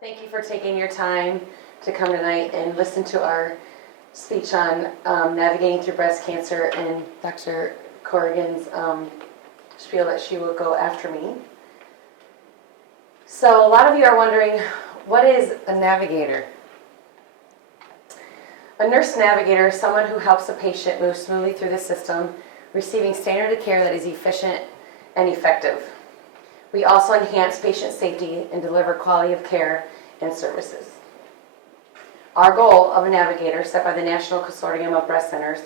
Thank you for taking your time to come tonight and listen to our speech on navigating through breast cancer and Dr. Corrigan's spiel that she will go after me. So a lot of you are wondering, what is a navigator? A nurse navigator is someone who helps a patient move smoothly through the system, receiving standard of care that is efficient and effective. We also enhance patient safety and deliver quality of care and services. Our goal of a navigator, set by the National Consortium of Breast Centers,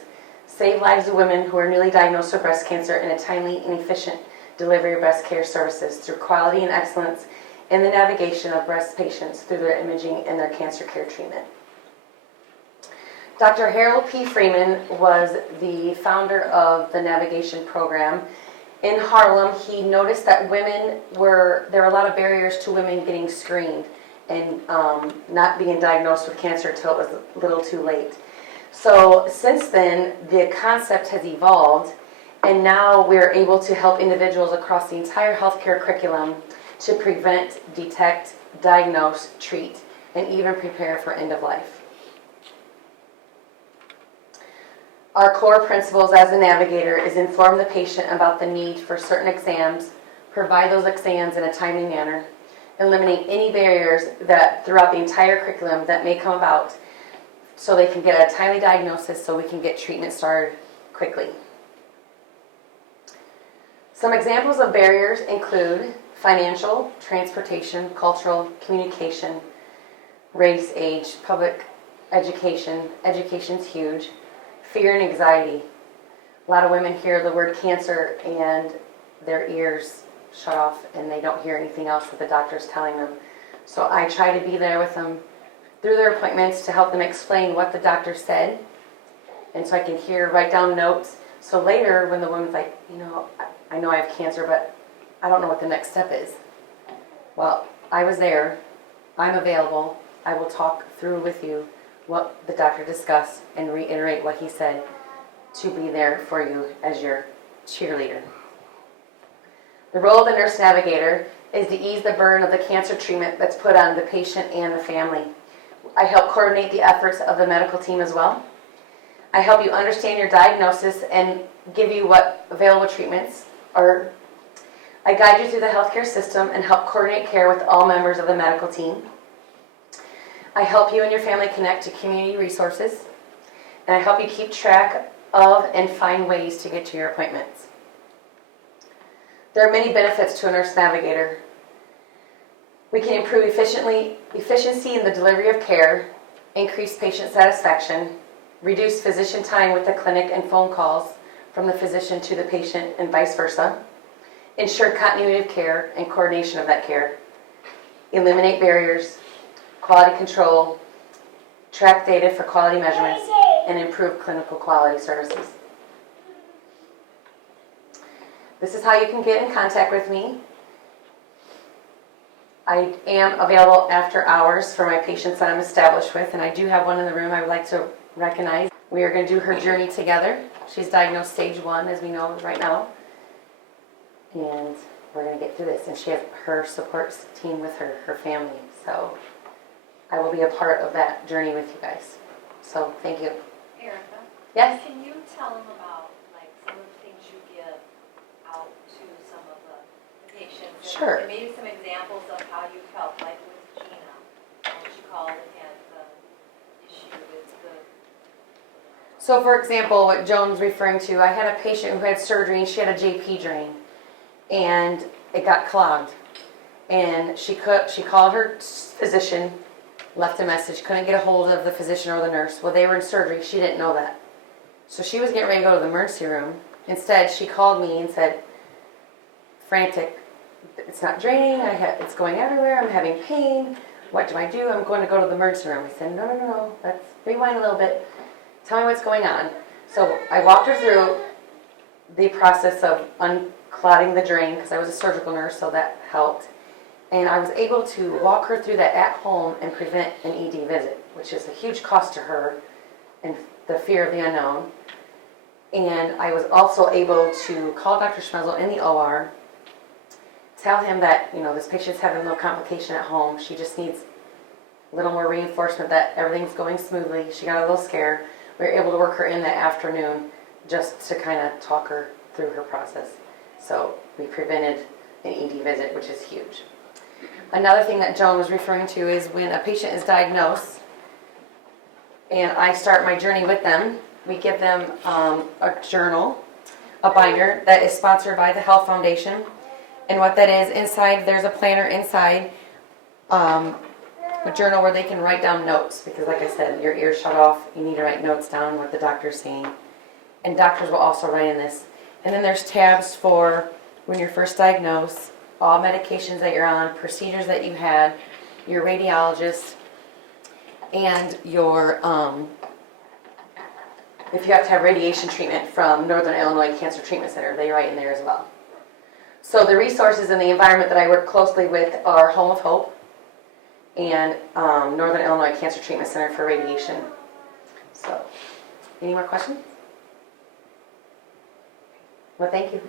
save lives of women who are newly diagnosed with breast cancer in a timely and efficient delivery of breast care services through quality and excellence in the navigation of breast patients through their imaging and their cancer care treatment. Dr. Harold P. Freeman was the founder of the navigation program. In Harlem, he noticed that there were a lot of barriers to women getting screened and not being diagnosed with cancer until it was a little too late. So since then, the concept has evolved, and now we're able to help individuals across the entire healthcare curriculum to prevent, detect, diagnose, treat, and even prepare for end of life. Our core principles as a navigator is inform the patient about the need for certain exams, provide those exams in a timely manner, eliminate any barriers that throughout the entire curriculum that may come about so they can get a timely diagnosis so we can get treatment started quickly. Some examples of barriers include financial, transportation, cultural, communication, race, age, public education. Education's huge. Fear and anxiety. A lot of women hear the word cancer and their ears shut off and they don't hear anything else that the doctor's telling them. So I try to be there with them through their appointments to help them explain what the doctor said. And so I can write down notes. So later when the woman's like, I know I have cancer, but I don't know what the next step is. Well, I was there. I'm available. I will talk through with you what the doctor discussed and reiterate what he said to be there for you as your cheerleader. The role of the nurse navigator is to ease the burden of the cancer treatment that's put on the patient and the family. I help coordinate the efforts of the medical team as well. I help you understand your diagnosis and give you what available treatments are. I guide you through the healthcare system and help coordinate care with all members of the medical team. I help you and your family connect to community resources, and I help you keep track of and find ways to get to your appointments. There are many benefits to a nurse navigator. We can improve efficiency in the delivery of care, increase patient satisfaction, reduce physician time with the clinic and phone calls from the physician to the patient and vice versa, ensure continuity of care and coordination of that care, eliminate barriers, quality control, track data for quality measurements, and improve clinical quality services. This is how you can get in contact with me. I am available after hours for my patients that I'm established with, and I do have one in the room I would like to recognize. We are going to do her journey together. She's diagnosed stage 1, as we know right now. And we're going to get through this. And she has her support team with her family. So I will be a part of that journey with you guys. So thank you. Erica? Yes? Can you tell them about some of the things you give out to some of the patients? Sure. And maybe some examples of how you've helped, like with Gina, when she called and had the issue with the... So for example, what Joan's referring to, I had a patient who had surgery and she had a JP drain and it got clogged. And she called her physician, left a message, couldn't get a hold of the physician or the nurse. Well, they were in surgery. She didn't know that. So she was getting ready to go to the emergency room. Instead, she called me and said, frantic, it's not draining, it's going everywhere, I'm having pain, what do I do? I'm going to go to the emergency room. I said, no, let's rewind a little bit. Tell me what's going on. So I walked her through the process of unclogging the drain, because I was a surgical nurse, so that helped. And I was able to walk her through that at home and prevent an ED visit, which is a huge cost to her and the fear of the unknown. And I was also able to call Dr. Schmezel in the OR, tell him that, this patient's having a little complication at home. She just needs a little more reinforcement that everything's going smoothly. She got a little scared. We were able to work her in that afternoon just to kind of talk her through her process. So we prevented an ED visit, which is huge. Another thing that Joan was referring to is when a patient is diagnosed and I start my journey with them, we give them a journal, a binder that is sponsored by the Health Foundation. And what that is, inside, there's a planner inside, a journal where they can write down notes. Because like I said, your ears shut off, you need to write notes down what the doctor's saying. And doctors will also write in this. And then there's tabs for when you're first diagnosed, all medications that you're on, procedures that you had, your radiologist, and your, if you have to have radiation treatment from Northern Illinois Cancer Treatment Center, they write in there as well. So the resources and the environment that I work closely with are Home of Hope and Northern Illinois Cancer Treatment Center for radiation. So, any more questions? Well, thank you.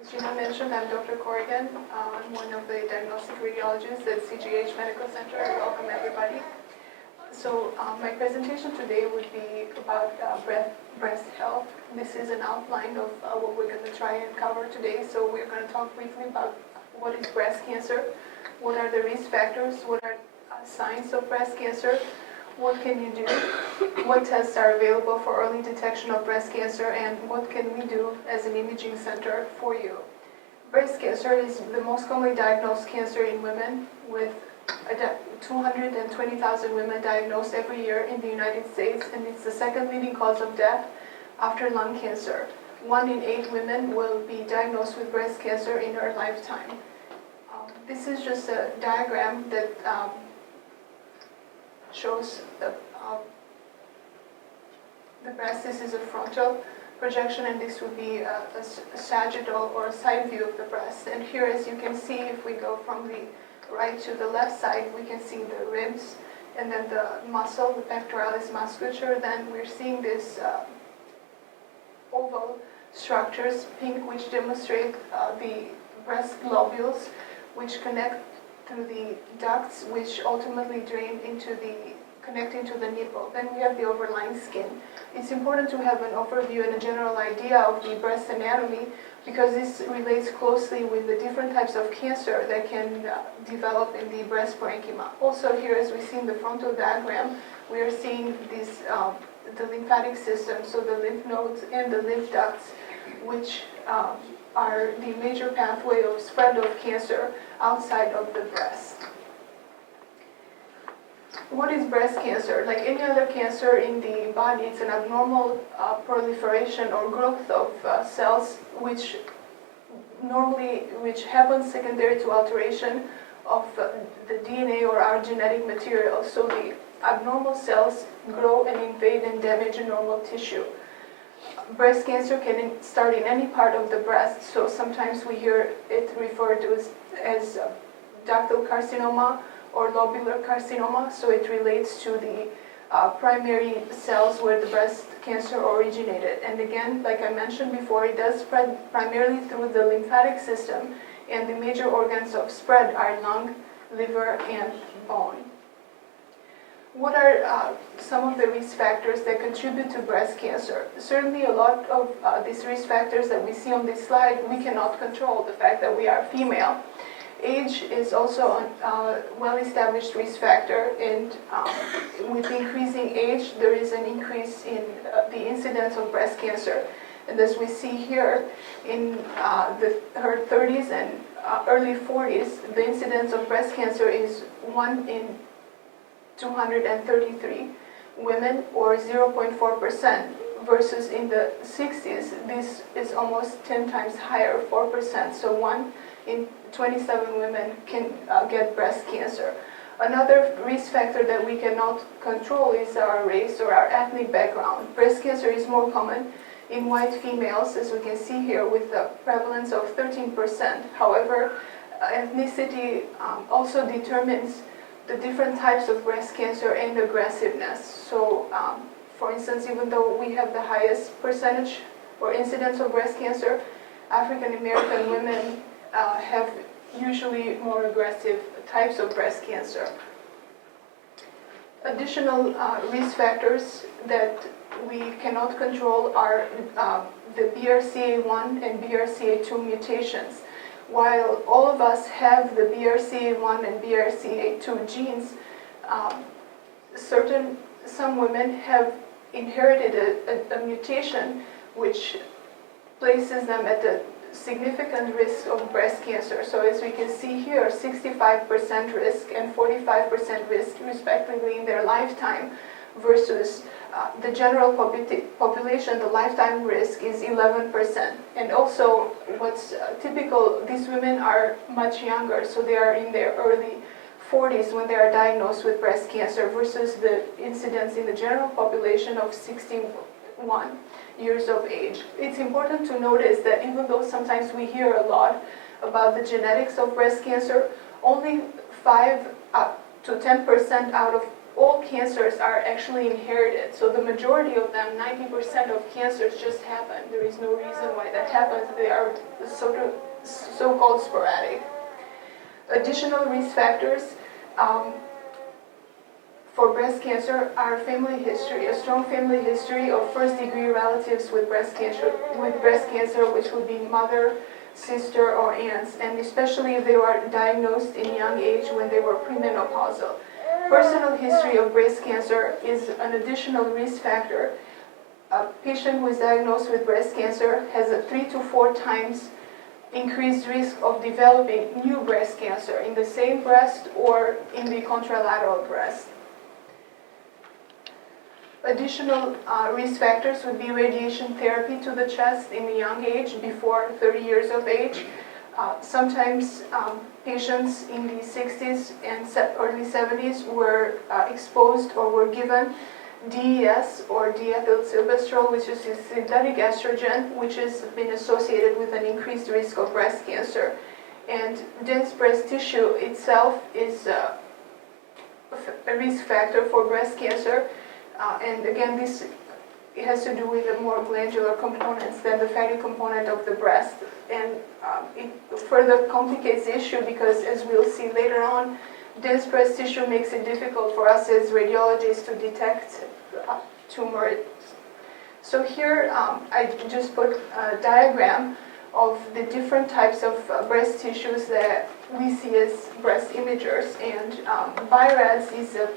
As Gina mentioned, I'm Dr. Corrigan. I'm one of the diagnostic radiologists at CGH Medical Center. Welcome, everybody. So my presentation today would be about breast health. This is an outline of what we're going to try and cover today. So we're going to talk briefly about what is breast cancer, what are the risk factors, what are signs of breast cancer, what can you do, what tests are available for early detection of breast cancer, and what can we do as an imaging center for you. Breast cancer is the most commonly diagnosed cancer in women, with 220,000 women diagnosed every year in the United States, and it's the second leading cause of death after lung cancer. 1 in 8 women will be diagnosed with breast cancer in her lifetime. This is just a diagram that shows the breast. This is a frontal projection, and this would be a sagittal or a side view of the breast. And here, as you can see, if we go from the right to the left side, we can see the ribs and then the muscle, the pectoralis musculature. Then we're seeing this oval structures, pink, which demonstrate the breast globules, which connect through the ducts, which ultimately drain into connecting to the nipple. Then we have the overlying skin. It's important to have an overview and a general idea of the breast anatomy, because this relates closely with the different types of cancer that can develop in the breast parenchyma. Also here, as we see in the frontal diagram, we are seeing this, the lymphatic system, so the lymph nodes and the lymph ducts, which are the major pathway of spread of cancer outside of the breast. What is breast cancer? Like any other cancer in the body, it's an abnormal proliferation or growth of cells which happens secondary to alteration of the DNA or our genetic material. So the abnormal cells grow and invade and damage normal tissue. Breast cancer can start in any part of the breast, so sometimes we hear it referred to as ductal carcinoma or lobular carcinoma, so it relates to the primary cells where the breast cancer originated. And again, like I mentioned before, it does spread primarily through the lymphatic system, and the major organs of spread are lung, liver, and bone. What are some of the risk factors that contribute to breast cancer? Certainly a lot of these risk factors that we see on this slide, we cannot control. The fact that we are female. Age is also a well-established risk factor, and with increasing age, there is an increase in the incidence of breast cancer. And as we see here, in her 30s and early 40s, the incidence of breast cancer is 1 in 233 women, or 0.4%, versus in the 60s, this is almost 10 times higher, 4%. So 1 in 27 women can get breast cancer. Another risk factor that we cannot control is our race or our ethnic background. Breast cancer is more common in white females, as we can see here, with a prevalence of 13%. However, ethnicity also determines the different types of breast cancer and aggressiveness. So, for instance, even though we have the highest percentage or incidence of breast cancer, African American women have usually more aggressive types of breast cancer. Additional risk factors that we cannot control are the BRCA1 and BRCA2 mutations. While all of us have the BRCA1 and BRCA2 genes, some women have inherited a mutation which places them at a significant risk of breast cancer. So as we can see here, 65% risk and 45% risk respectively in their lifetime versus the general population, the lifetime risk is 11%. And also what's typical, these women are much younger, so they are in their early 40s when they are diagnosed with breast cancer versus the incidence in the general population of 61 years of age. It's important to notice that even though sometimes we hear a lot about the genetics of breast cancer, only 5 to 10% out of all cancers are actually inherited. So the majority of them, 90% of cancers just happen. There is no reason why that happens. They are so-called sporadic. Additional risk factors for breast cancer are family history, a strong family history of first-degree relatives with breast cancer, which would be mother, sister, or aunts, and especially if they were diagnosed in young age when they were premenopausal. Personal history of breast cancer is an additional risk factor. A patient who is diagnosed with breast cancer has a 3 to 4 times increased risk of developing new breast cancer in the same breast or in the contralateral breast. Additional risk factors would be radiation therapy to the chest in a young age, before 30 years of age. Sometimes patients in the 60s and early 70s were exposed or were given DES or diethylstilbestrol, which is a synthetic estrogen, which has been associated with an increased risk of breast cancer. And dense breast tissue itself is a risk factor for breast cancer. And again, it has to do with the more glandular components than the fatty component of the breast. And it further complicates the issue because, as we'll see later on, dense breast tissue makes it difficult for us as radiologists to detect tumor. So here I just put a diagram of the different types of breast tissues that we see as breast imagers. And BI-RADS is a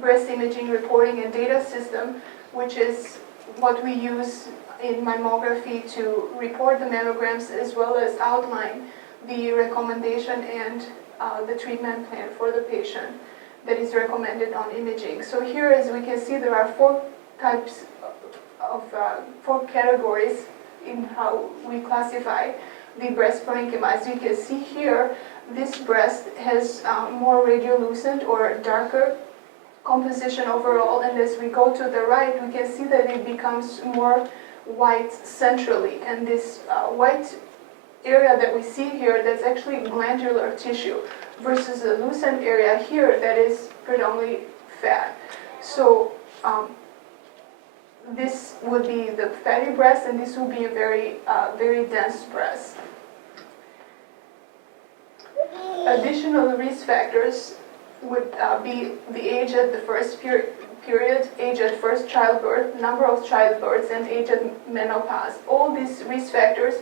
breast imaging reporting and data system, which is what we use in mammography to report the mammograms as well as outline the recommendation and the treatment plan for the patient that is recommended on imaging. So here, as we can see, there are 4 types of 4 categories in how we classify the breast parenchyma. As you can see here, this breast has more radiolucent or darker composition overall, and as we go to the right, we can see that it becomes more white centrally, and this white area that we see here, that's actually glandular tissue, versus the lucent area here that is predominantly fat. So this would be the fatty breast, and this would be a very dense breast. Additional risk factors would be the age at the first period, age at first childbirth, number of childbirths, and age at menopause. All these risk factors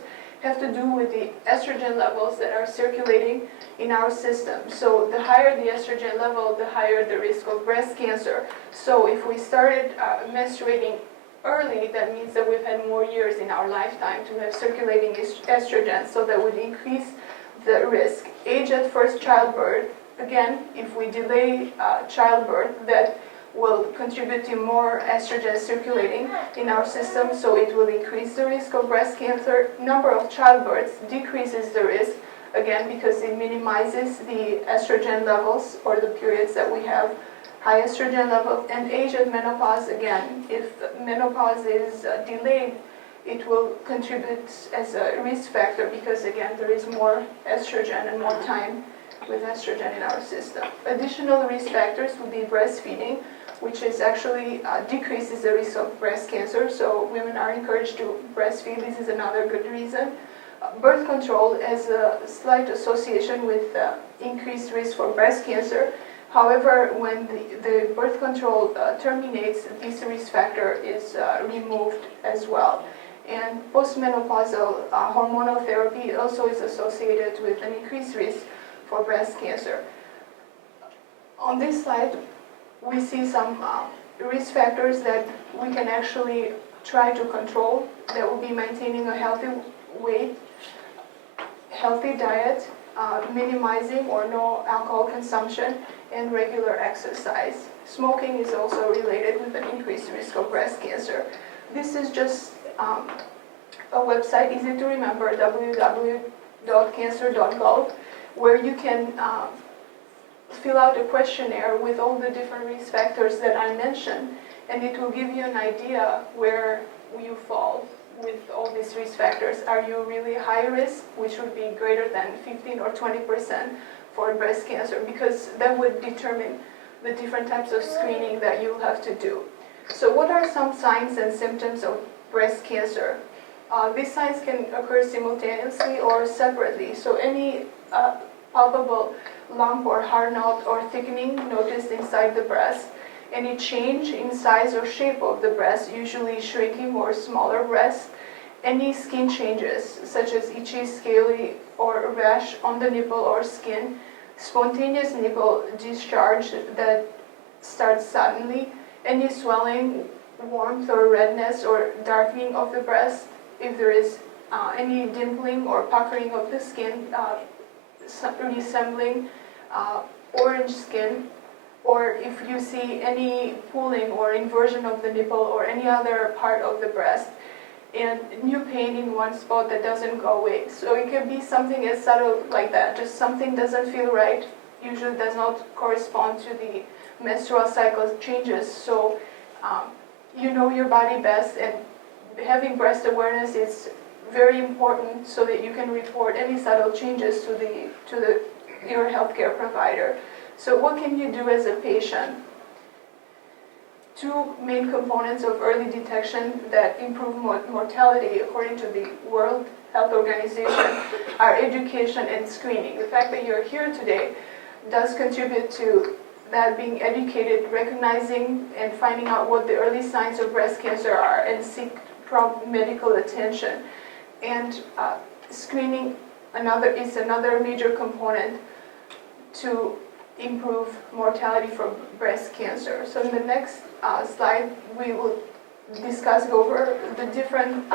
have to do with the estrogen levels that are circulating in our system. So the higher the estrogen level, the higher the risk of breast cancer. So if we started menstruating early, that means that we've had more years in our lifetime to have circulating estrogen, so that would increase the risk. Age at first childbirth, again, if we delay childbirth, that will contribute to more estrogen circulating in our system, so it will increase the risk of breast cancer. Number of childbirths decreases the risk, again, because it minimizes the estrogen levels or the periods that we have high estrogen level. And age at menopause, again, if menopause is delayed, it will contribute as a risk factor because, again, there is more estrogen and more time with estrogen in our system. Additional risk factors would be breastfeeding, which is actually decreases the risk of breast cancer, so women are encouraged to breastfeed. This is another good reason. Birth control has a slight association with increased risk for breast cancer. However, when the birth control terminates, this risk factor is removed as well. And postmenopausal hormonal therapy also is associated with an increased risk for breast cancer. On this slide, we see some risk factors that we can actually try to control. That will be maintaining a healthy weight, healthy diet, minimizing or no alcohol consumption, and regular exercise. Smoking is also related with an increased risk of breast cancer. This is just a website, easy to remember, www.cancer.gov, where you can fill out a questionnaire with all the different risk factors that I mentioned, and it will give you an idea where you fall with all these risk factors. Are you really high risk, which would be greater than 15 or 20% for breast cancer, because that would determine the different types of screening that you'll have to do. So what are some signs and symptoms of breast cancer? These signs can occur simultaneously or separately. So any palpable lump or hard knot or thickening noticed inside the breast, any change in size or shape of the breast, usually shrinking or smaller breast, any skin changes such as itchy, scaly, or rash on the nipple or skin, spontaneous nipple discharge that starts suddenly, any swelling, warmth or redness or darkening of the breast, if there is any dimpling or puckering of the skin, resembling orange skin, or if you see any pulling or inversion of the nipple or any other part of the breast, and new pain in one spot that doesn't go away. So it can be something as subtle like that, just something doesn't feel right, usually does not correspond to the menstrual cycle changes. So you know your body best, and having breast awareness is very important so that you can report any subtle changes to your healthcare provider. So what can you do as a patient? Two main components of early detection that improve mortality, according to the World Health Organization, are education and screening. The fact that you're here today does contribute to that, being educated, recognizing and finding out what the early signs of breast cancer are, and seek prompt medical attention. And screening is another major component to improve mortality from breast cancer. So in the next slide, we will go over the different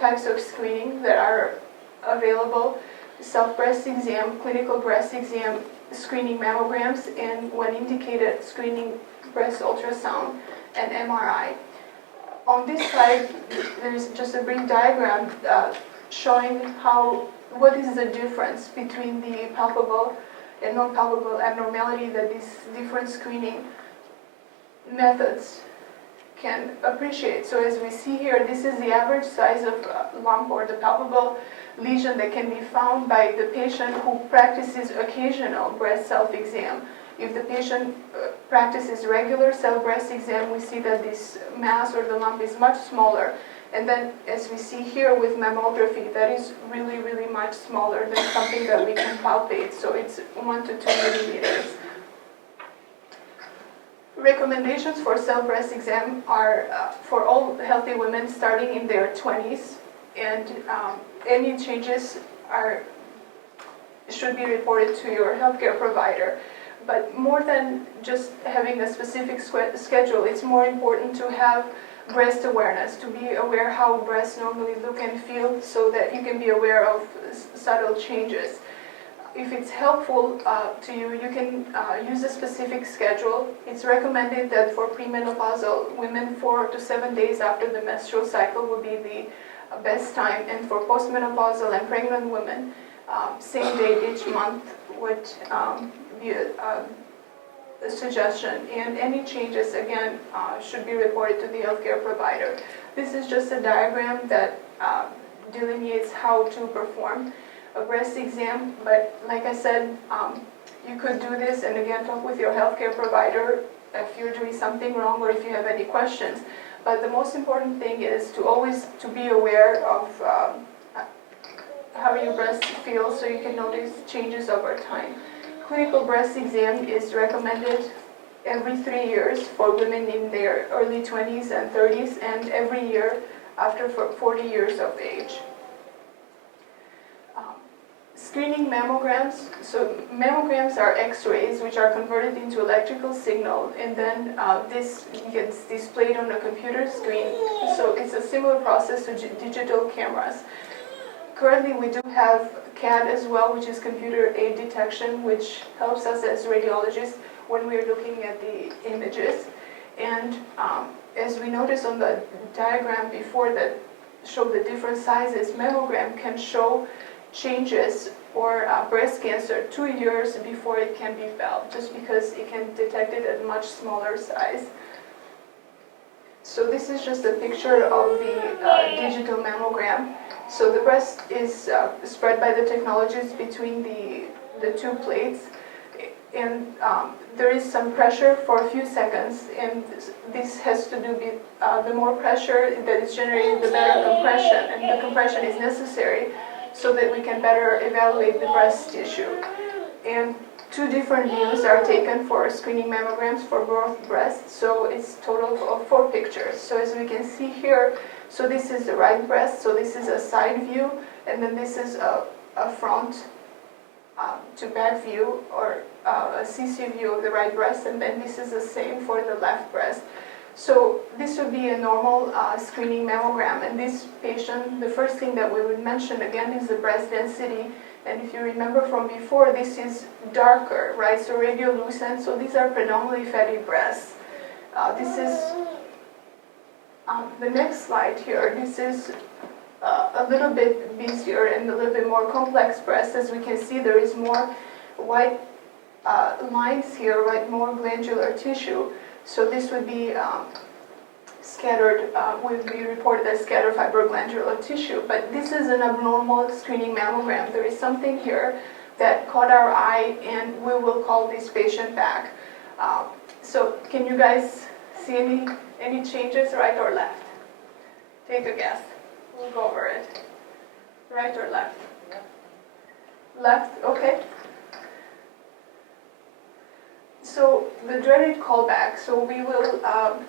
types of screening that are available: self-breast exam, clinical breast exam, screening mammograms, and when indicated, screening breast ultrasound and MRI. On this slide, there is just a brief diagram showing what is the difference between the palpable and non-palpable abnormality that these different screening methods can appreciate. So as we see here, this is the average size of lump or the palpable lesion that can be found by the patient who practices occasional breast self-exam. If the patient practices regular self-breast exam, we see that this mass or the lump is much smaller. And then, as we see here with mammography, that is really, really much smaller than something that we can palpate. So it's 1 to 2 millimeters. Recommendations for self-breast exam are for all healthy women starting in their 20s, and any changes should be reported to your healthcare provider. But more than just having a specific schedule, it's more important to have breast awareness, to be aware how breasts normally look and feel, so that you can be aware of subtle changes. If it's helpful to you, you can use a specific schedule. It's recommended that for premenopausal women, 4 to 7 days after the menstrual cycle would be the best time, and for postmenopausal and pregnant women, same date each month would be a suggestion. And any changes, again, should be reported to the healthcare provider. This is just a diagram that delineates how to perform a breast exam, but like I said, you could do this and again talk with your healthcare provider if you're doing something wrong or if you have any questions. But the most important thing is to always be aware of how your breast feels, so you can notice changes over time. clinical breast exam is recommended every 3 years for women in their early 20s and 30s, and every year after 40 years of age. Screening mammograms. So mammograms are X-rays which are converted into electrical signal, and then this gets displayed on a computer screen. So it's a similar process to digital cameras. Currently we do have CAD as well, which is computer aid detection, which helps us as radiologists when we're looking at the images. And as we noticed on the diagram before that showed the different sizes, mammogram can show changes or breast cancer 2 years before it can be felt, just because it can detect it at much smaller size. So this is just a picture of the digital mammogram. So the breast is spread by the technologies between the two plates, and there is some pressure for a few seconds, and this has to do with the more pressure that is generated, the better compression, and the compression is necessary so that we can better evaluate the breast tissue. And 2 different views are taken for screening mammograms for both breasts, so it's a total of 4 pictures. So as we can see here, so this is the right breast, so this is a side view, and then this is a front to back view, or a CC view of the right breast, and then this is the same for the left breast. So this would be a normal screening mammogram, and this patient, the first thing that we would mention again is the breast density. And if you remember from before, this is darker, right? So radiolucent, so these are predominantly fatty breasts. This is the next slide here. This is a little bit busier and a little bit more complex breast. As we can see, there is more white lines here, right? More glandular tissue. So this would be scattered, would be reported as scattered fibroglandular tissue. But this is an abnormal screening mammogram. There is something here that caught our eye, and we will call this patient back. So can you guys see any changes, right or left? Take a guess. We'll go over it. Right or left? Left, okay. So the dreaded callback, so we will,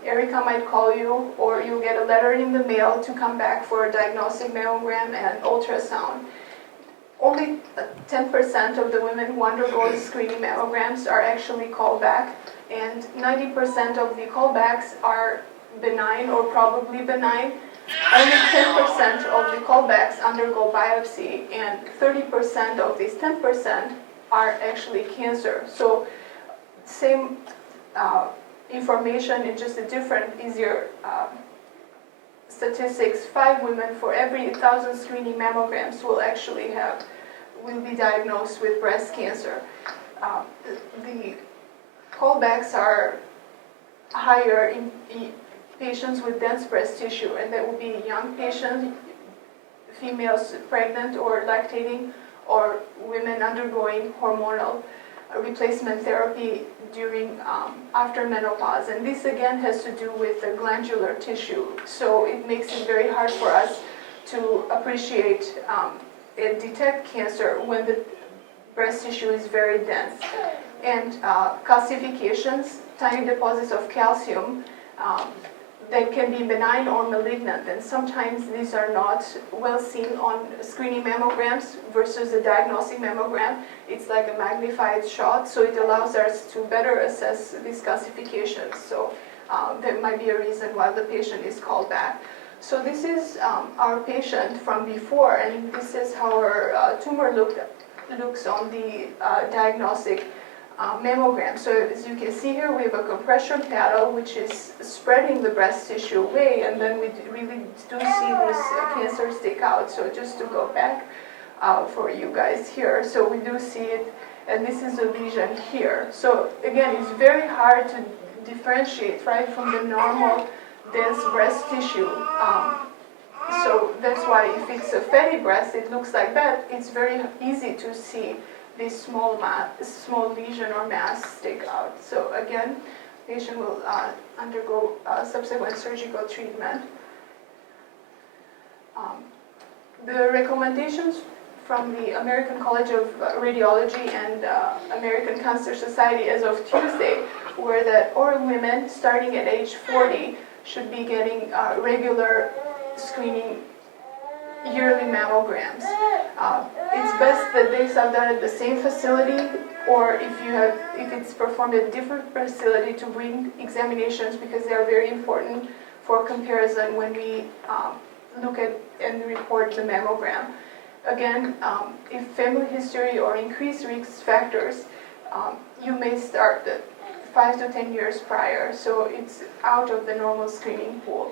Erica might call you, or you'll get a letter in the mail to come back for a diagnostic mammogram and ultrasound. Only 10% of the women who undergo screening mammograms are actually called back, and 90% of the callbacks are benign or probably benign. Only 10% of the callbacks undergo biopsy, and 30% of these 10% are actually cancer. So same information in just a different, easier statistics. 5 women for every 1,000 screening mammograms will be diagnosed with breast cancer. The callbacks are higher in patients with dense breast tissue, and that will be young patients, females pregnant or lactating, or women undergoing hormonal replacement therapy during after menopause. And this again has to do with the glandular tissue, so it makes it very hard for us to appreciate and detect cancer when the breast tissue is very dense. And calcifications, tiny deposits of calcium, that can be benign or malignant, and sometimes these are not well seen on screening mammograms versus the diagnostic mammogram. It's like a magnified shot, so it allows us to better assess these calcifications. So that might be a reason why the patient is called back. So this is our patient from before, and this is how her tumor looks on the diagnostic mammogram. So as you can see here, we have a compression paddle which is spreading the breast tissue away, and then we really do see this cancer stick out. So just to go back for you guys here, so we do see it, and this is a lesion here. So again, it's very hard to differentiate, right, from the normal dense breast tissue. So that's why if it's a fatty breast, it looks like that. It's very easy to see this small lesion or mass stick out. So again, patient will undergo subsequent surgical treatment. The recommendations from the American College of Radiology and American Cancer Society as of Tuesday, where that all women starting at age 40 should be getting regular screening yearly mammograms. It's best that these are done at the same facility, or if it's performed at different facility, to bring examinations, because they are very important for comparison when we look at and report the mammogram. Again, if family history or increased risk factors, you may start 5 to 10 years prior, so it's out of the normal screening pool.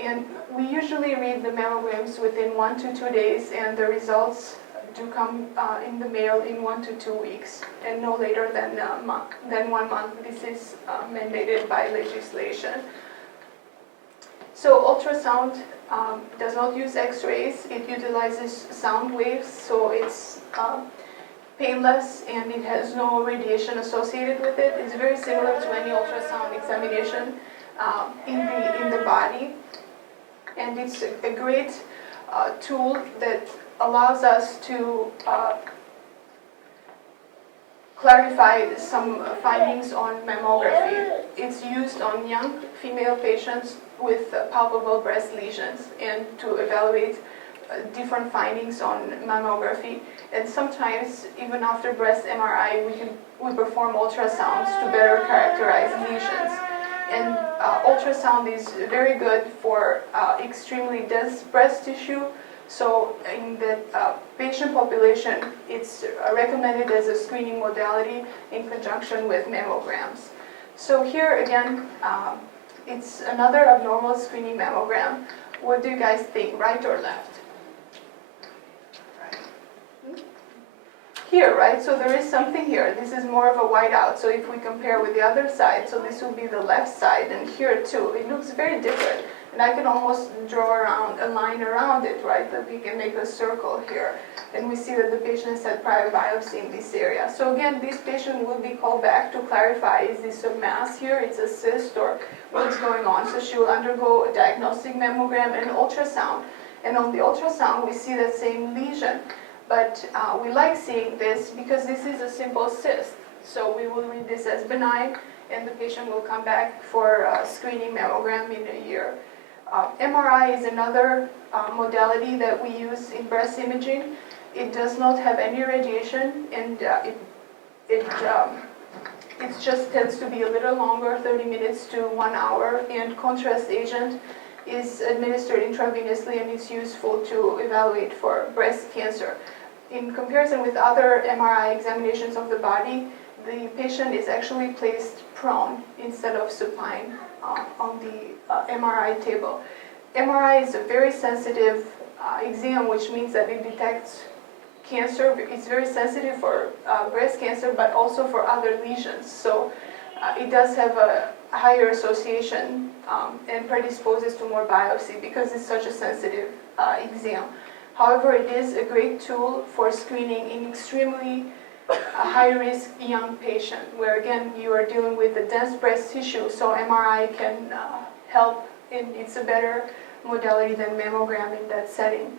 And we usually read the mammograms within 1 to 2 days, and the results do come in the mail in 1 to 2 weeks, and no later than 1 month. This is mandated by legislation. So ultrasound does not use X-rays. It utilizes sound waves, so it's painless and it has no radiation associated with it. It's very similar to any ultrasound examination in the body. And it's a great tool that allows us to clarify some findings on mammography. It's used on young female patients with palpable breast lesions and to evaluate different findings on mammography. And sometimes, even after breast MRI, we perform ultrasounds to better characterize lesions. And ultrasound is very good for extremely dense breast tissue. So in the patient population, it's recommended as a screening modality in conjunction with mammograms. So here again, it's another abnormal screening mammogram. What do you guys think, right or left? Here, right? So there is something here. This is more of a whiteout. So if we compare with the other side, so this will be the left side, and here too, it looks very different. And I can almost draw around a line around it, right? That we can make a circle here. And we see that the patient has had prior biopsy in this area. So again, this patient will be called back to clarify, is this a mass here, it's a cyst, or what's going on? So she will undergo a diagnostic mammogram and ultrasound. And on the ultrasound, we see that same lesion. But we like seeing this because this is a simple cyst. So we will read this as benign, and the patient will come back for a screening mammogram in a year. MRI is another modality that we use in breast imaging. It does not have any radiation, and it just tends to be a little longer, 30 minutes to 1 hour, and contrast agent is administered intravenously, and it's useful to evaluate for breast cancer. In comparison with other MRI examinations of the body, the patient is actually placed prone instead of supine on the MRI table. MRI is a very sensitive exam, which means that it detects cancer. It's very sensitive for breast cancer, but also for other lesions. So it does have a higher association and predisposes to more biopsy because it's such a sensitive exam. However, it is a great tool for screening in extremely high-risk young patient, where again you are dealing with the dense breast tissue, so MRI can help, and it's a better modality than mammogram in that setting.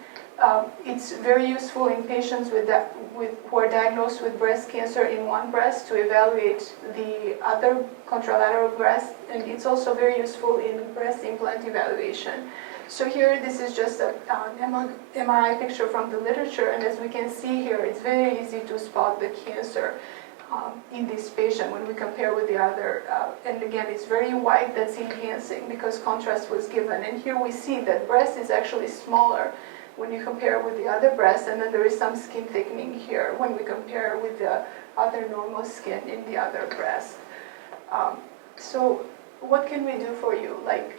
It's very useful in patients who are diagnosed with breast cancer in one breast to evaluate the other contralateral breast, and it's also very useful in breast implant evaluation. So here, this is just an MRI picture from the literature, and as we can see here, it's very easy to spot the cancer in this patient when we compare with the other. And again, it's very white, that's enhancing because contrast was given. And here we see that breast is actually smaller when you compare with the other breast, and then there is some skin thickening here when we compare with the other normal skin in the other breast. So what can we do for you? Like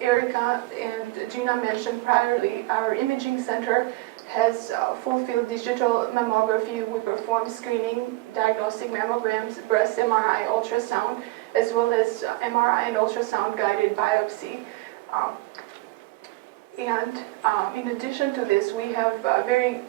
Erica and Gina mentioned priorly, our imaging center has full-field digital mammography. We perform screening, diagnostic mammograms, breast MRI, ultrasound, as well as MRI and ultrasound guided biopsy. And in addition to this, we have a very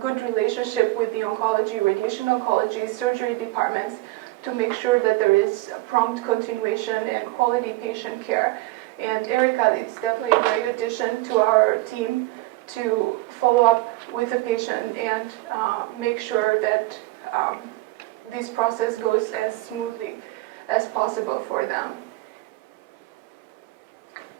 good relationship with the oncology, radiation oncology, surgery departments to make sure that there is prompt continuation and quality patient care. And Erica, it's definitely a great addition to our team to follow up with the patient and make sure that this process goes as smoothly as possible for them.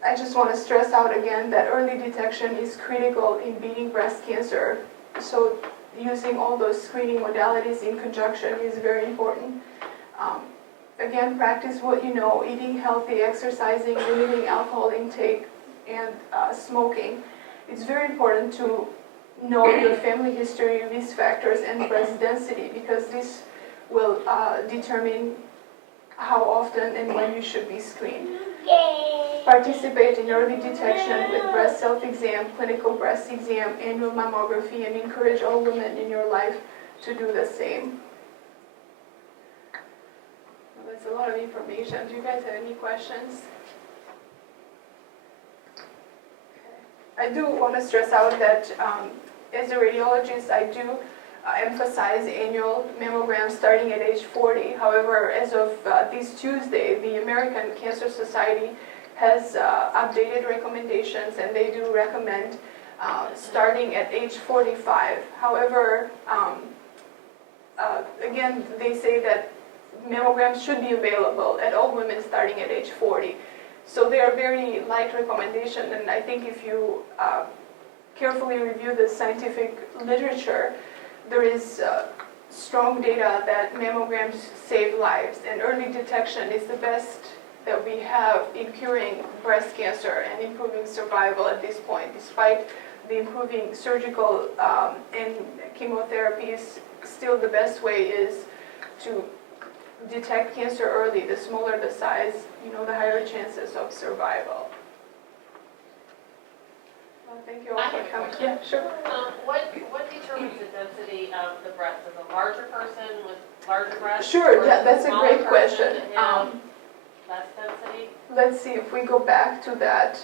I just want to stress out again that early detection is critical in beating breast cancer. So using all those screening modalities in conjunction is very important. Again, practice what you know, eating healthy, exercising, limiting alcohol intake, and smoking. It's very important to know your family history, risk factors, and breast density, because this will determine how often and when you should be screened. Participate in early detection with breast self-exam, clinical breast exam, annual mammography, and encourage all women in your life to do the same. Well, that's a lot of information. Do you guys have any questions? I do want to stress out that as a radiologist, I do emphasize annual mammograms starting at age 40. However, as of this Tuesday, the American Cancer Society has updated recommendations, and they do recommend starting at age 45. However, again, they say that mammograms should be available at all women starting at age 40. So they are very light recommendation, and I think if you carefully review the scientific literature, there is strong data that mammograms save lives, and early detection is the best that we have in curing breast cancer and improving survival at this point. Despite the improving surgical and chemotherapies, still the best way is to detect cancer early. The smaller the size, the higher chances of survival. Well, thank you all for coming. Yeah, sure. What determines the density of the breast? Is a larger person with larger breasts? Sure, or yeah, does that's a smaller great question. person have less density? Let's see if we go back to that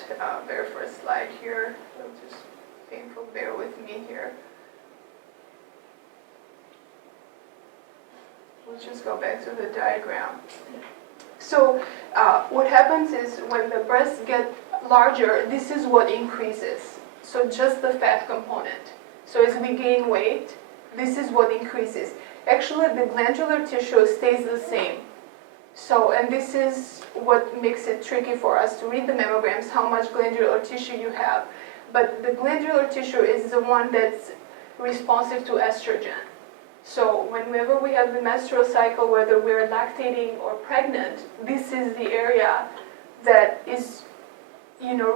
very first slide here. Just painful, bear with me here. We'll just go back to the diagram. So what happens is when the breasts get larger, this is what increases. So just the fat component. So as we gain weight, this is what increases. Actually, the glandular tissue stays the same. So, and this is what makes it tricky for us to read the mammograms, how much glandular tissue you have. But the glandular tissue is the one that's responsive to estrogen. So whenever we have the menstrual cycle, whether we're lactating or pregnant, this is the area that is,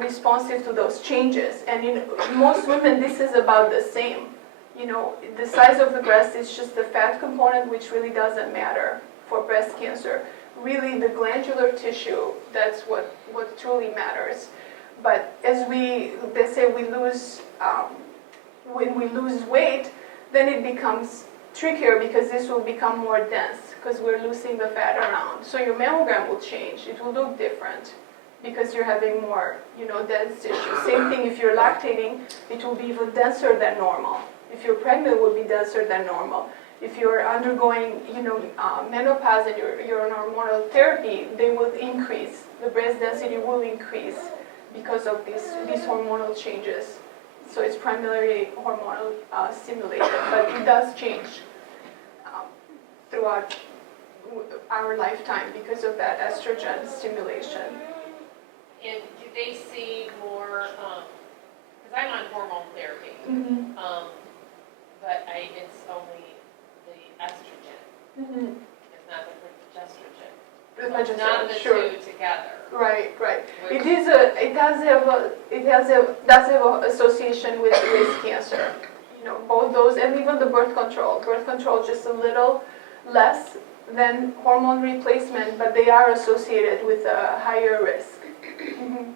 responsive to those changes. And in most women, this is about the same. The size of the breast is just the fat component, which really doesn't matter for breast cancer. Really, the glandular tissue, that's what truly matters. But as let's say we lose, when we lose weight, then it becomes trickier because this will become more dense because we're losing the fat around. So your mammogram will change. It will look different because you're having more, dense tissue. Same thing if you're lactating, it will be even denser than normal. If you're pregnant, it will be denser than normal. If you're undergoing, menopause and you're on hormonal therapy, they will increase. The breast density will increase because of these hormonal changes. So it's primarily hormonal stimulated, but it does change throughout our lifetime because of that estrogen stimulation. And do they see more, because I'm on hormone therapy, Mm-hmm. but it's only the estrogen. Mm-hmm. It's not the progesterone. The So it's not progesterone, the sure. two together. Right. Which- It does have an association with breast cancer. Both those, and even the birth control. Birth control just a little less than hormone replacement, but they are associated with a higher risk. Mhm.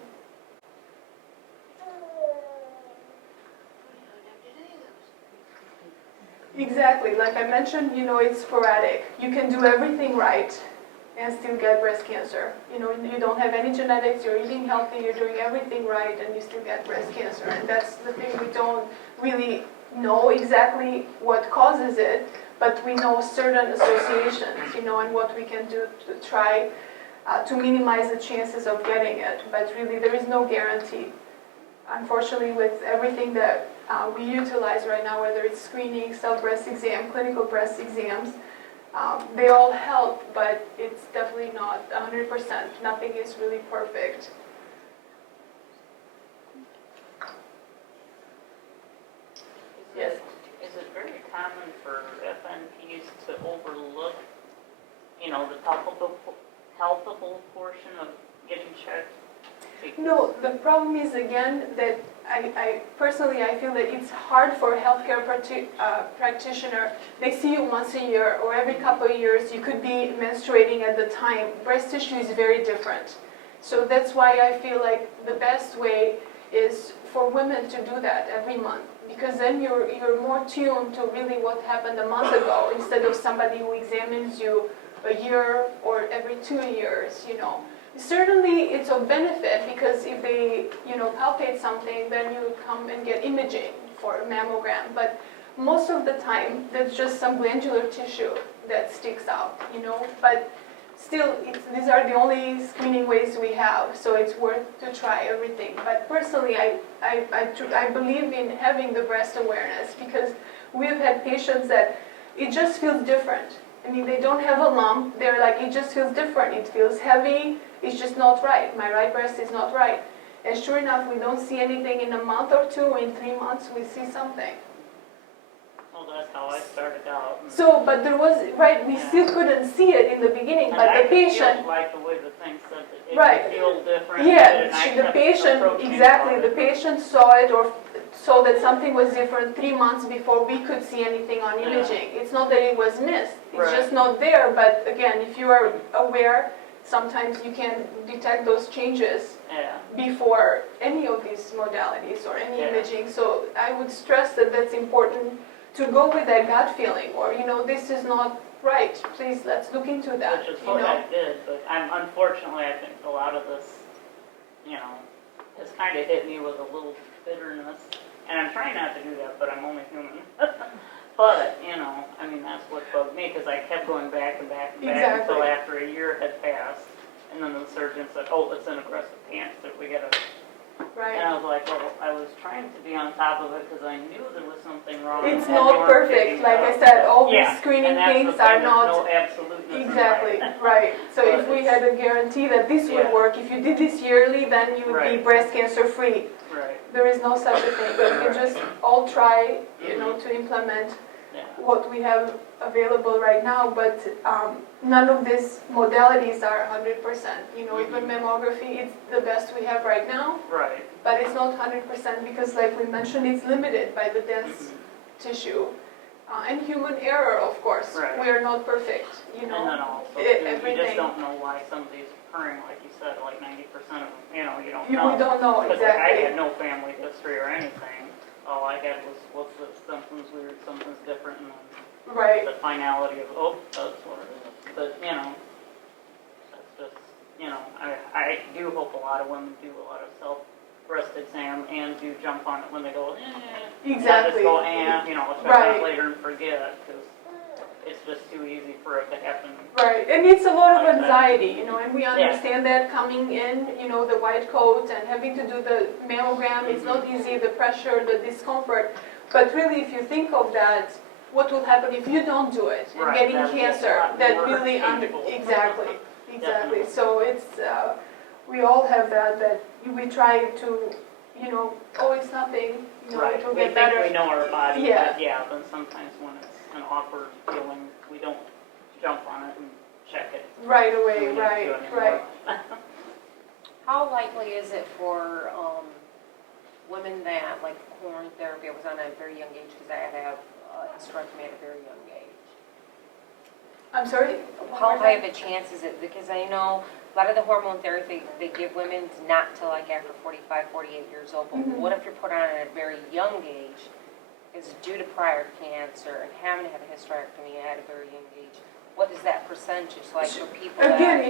Exactly. Like I mentioned, it's sporadic. You can do everything right and still get breast cancer. You don't have any genetics, you're eating healthy, you're doing everything right, and you still get breast cancer. And that's the thing, we don't really know exactly what causes it, but we know certain associations, and what we can do to try to minimize the chances of getting it. But really, there is no guarantee unfortunately, with everything that we utilize right now, whether it's screening, self-breast exam, clinical breast exams, they all help, but it's definitely not 100%. Nothing is really perfect. Is it very common for FNPs to overlook, the palpable portion of getting checked? No, the problem is again that I personally I feel that it's hard for a healthcare practitioner. They see you once a year or every couple of years. You could be menstruating at the time. Breast tissue is very different. So that's why I feel like the best way is for women to do that every month, because then you're more tuned to really what happened a month ago instead of somebody who examines you a year or every 2 years, Certainly it's of benefit because if they, palpate something, then you would come and get imaging for a mammogram. But most of the time, there's just some glandular tissue that sticks out, But still, these are the only screening ways we have, so it's worth to try everything. But personally, I believe in having the breast awareness because we've had patients that it just feels different. I mean, they don't have a lump. They're like, it just feels different. It feels heavy. It's just not right. My right breast is not right. And sure enough, we don't see anything in a month or two. In 3 months, we see something. Well, that's how I started out. So, but there was, right, we still couldn't see it in the beginning, but the patient... I like the way the thing said that it Right. could feel different. Yeah, and I the kept patient, approaching exactly, about the it. patient saw it or saw that something was different 3 months before we could see anything on Yeah. imaging. It's not that it was missed, it's Right. just not there, but again, if you are aware, sometimes you can detect those changes Yeah, before any of these modalities or any Yeah. imaging. So I would stress that that's important to go with that gut feeling or, this is not right, please let's look into that, which is what I did, but unfortunately, I think a lot of this, has kind of hit me with a little bitterness. And I'm trying not to do that, but I'm only human. But, that's what bugged me, because I kept going back and back and back Exactly. until after a year had passed. And then the surgeon said, oh, it's an aggressive cancer, we gotta... Right. And I was like, well, I was trying to be on top of it, because I knew there was something wrong. It's and they not weren't perfect, picking like it I up. said, all these Yeah, screening and that's the things thing, are there's not... no absoluteness in Exactly, life. right. So But if we it's- had a guarantee that this would Yeah. work, if you did this yearly, then you would be Right. breast cancer free. Right, There is no such a thing. We can just all try, Mhm. to implement yeah. what we have available right now, but none of these modalities are 100%. Even mammography, it's the best we have right now, Right. but it's not 100% because, like we mentioned, it's limited by the dense tissue. And human error, of course. Right. We are not perfect, And then also, too, you everything. just don't know why some of these occurring, like you said, like 90% of them, you don't We know. don't know Because like, I exactly. had no family history or anything. All I had was, what's the something's weird, something's different, and then Right. the finality of, oh, that's what it is. But, that's just, I do hope a lot of women do a lot of self-breast exam and do jump on it when they go, Exactly. Not just go, I'll check on Right. it later and forget, because it's just too easy for it to happen. Right, and it's a lot of Like that. anxiety, and we understand that coming in, the white coat and having to do the mammogram, it's not easy, the pressure, the discomfort. But really, if you think of that, what will happen if you don't do it and Right, getting that would be a cancer? lot That more really painful. exactly. Definitely. So it's we all have that we try to, oh, it's nothing, Right, it will we get think better. we know our body, Yeah. but yeah, then sometimes when it's an awkward feeling, we don't jump on it and check it. Right when away, we need to right, anymore. right. How likely is it for women that, like hormone therapy, I was on at a very young age because I had to have hysterectomy at a very young age. I'm sorry? How high of a chance is it? Because I know a lot of the hormone therapy they give women is not till like after 45, 48 years old. But Mhm. what if you're put on at a very young age, is due to prior cancer and having to have a hysterectomy at a very young age? What is that percentage like for people Again, that...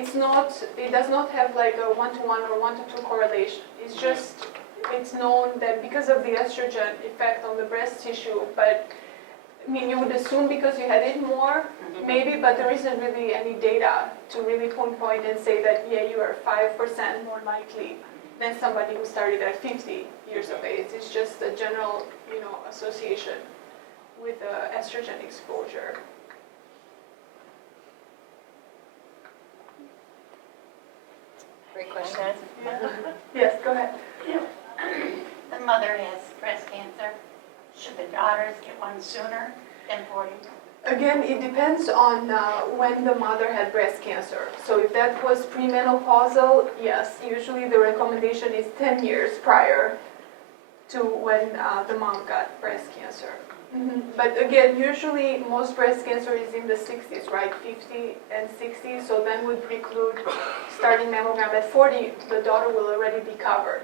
it does not have like a 1-to-1 or 1-to-2 correlation. It's just, it's known that because of the estrogen effect on the breast tissue, but I mean, you would assume because you had it more, maybe, but there isn't really any data to really pinpoint and say that, yeah, you are 5% more likely. than somebody who started at 50 years of age. It's just a general, association with estrogen exposure. Great question. Yeah. Yes, go ahead. The mother has breast cancer. Should the daughters get one sooner than 40? Again, it depends on when the mother had breast cancer. So if that was premenopausal, yes, usually the recommendation is 10 years prior to when the mom got breast cancer. But again, usually most breast cancer is in the 60s, right? 50 and 60, so then would preclude starting mammogram at 40. The daughter will already be covered.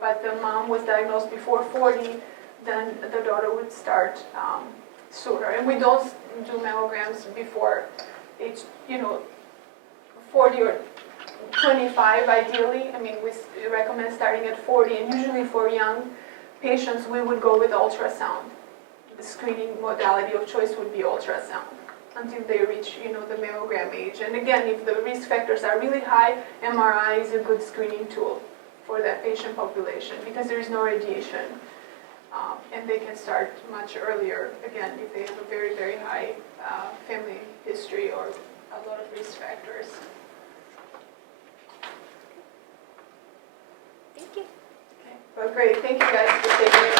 But the mom was diagnosed before 40, then the daughter would start sooner. And we don't do mammograms before age, 40 or 25 ideally. I mean, we recommend starting at 40, and usually for young patients, we would go with ultrasound. The screening modality of choice would be ultrasound until they reach, the mammogram age. And again, if the risk factors are really high, MRI is a good screening tool for that patient population because there is no radiation. And they can start much earlier, again, if they have a very, very high family history or a lot of risk factors. Thank you. Okay. Well, great. Thank you guys for taking it.